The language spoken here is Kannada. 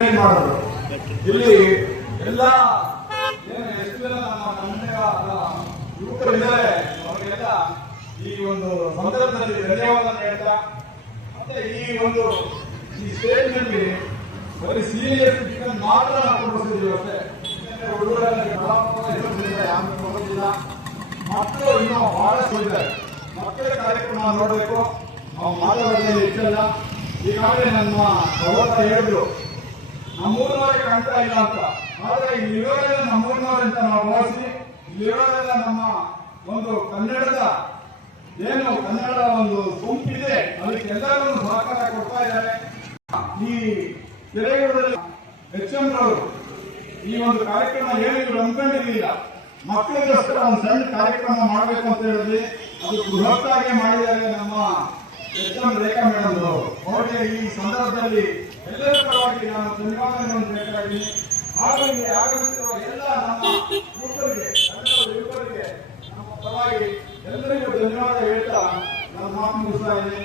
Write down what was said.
ಮಾಡಿದ್ರು ಇಲ್ಲಿ ಎಲ್ಲ ಯುವಕರಿದ್ದಾರೆ ಅವರಿಗೆಲ್ಲ ಈ ಒಂದು ಸಂದರ್ಭದಲ್ಲಿ ಧನ್ಯವಾದ ಹೇಳ್ತಾ, ಮತ್ತೆ ಈ ಒಂದು ಈ ಸ್ಟೇಜ್ನಲ್ಲಿ ಬರೀ ಸಿಟಿಜನ್ ಮಾತ್ರ ಕೊಡಿಸಿದ್ದೀವಿ ಅಷ್ಟೇ. ಹುಡುಗರೆಲ್ಲ ಮಕ್ಕಳು ಇನ್ನೂ ಬಹಳಷ್ಟು ಇದ್ದಾರೆ ಮಕ್ಕಳ ಕಾರ್ಯಕ್ರಮ ನೋಡಬೇಕು. ನಾವು ಮಾತಾಡೋದ್ರಲ್ಲಿ ಹೆಚ್ಚಲ್ಲ. ಈಗಾಗಲೇ ನಮ್ಮ ಸಹೋದರ ಹೇಳಿದ್ರು ನಮ್ಮೂರಿನವರಿಗೆ ಕಾಣ್ತಾ ಇಲ್ಲ ಅಂತ. ಆದ್ರೆ ಇಲ್ಲಿರೋದೆಲ್ಲ ನಮ್ಮೂರಿನವರಂತ ನಾವು ಭಾವಿಸಿ ಇಲ್ಲಿರೋದೆಲ್ಲ ನಮ್ಮ ಒಂದು ಕನ್ನಡದ, ಏನು ಕನ್ನಡ ಒಂದು ಸೊಂಪಿದೆ ಅದಕ್ಕೆಲ್ಲರೂ ಸಹಕಾರ ಕೊಡ್ತಾ ಇದ್ದಾರೆ. ಈ ಕೆರೆಗಳಲ್ಲಿ ಎಚ್ ಎಂ ರವರು ಈ ಒಂದು ಕಾರ್ಯಕ್ರಮ ಏನಿದ್ರು ಅನ್ಕೊಂಡಿರ್ಲಿಲ್ಲ ಮಕ್ಕಳಿಗೋಸ್ಕರ ಒಂದು ಸಣ್ಣ ಕಾರ್ಯಕ್ರಮ ಮಾಡಬೇಕು ಅಂತ ಹೇಳಿದ್ವಿ. ಅದು ಬೃಹತ್ತಾಗಿ ಮಾಡಿದ್ದಾರೆ ನಮ್ಮ ಎಚ್ ಎಂ ರೇಖಾ ಅವರಿಗೆ ಈ ಸಂದರ್ಭದಲ್ಲಿ ಎಲ್ಲರ ಪರವಾಗಿ ನಾನು ಧನ್ಯವಾದಗಳನ್ನು ಹೇಳ್ತಾ ಇದ್ದೀನಿ. ಹಾಗಾಗಿ ಆಗಮಿಸಿರುವ ಎಲ್ಲ ನಮ್ಮ ಯುವಕರಿಗೆ ಕನ್ನಡ ಯುವಕರಿಗೆ ನಮ್ಮ ಪರವಾಗಿ ಎಲ್ಲರಿಗೂ ಧನ್ಯವಾದ ಹೇಳ್ತಾ ನನ್ನ ಮಾತು ಮುಗಿಸ್ತಾ ಇದ್ದೀನಿ.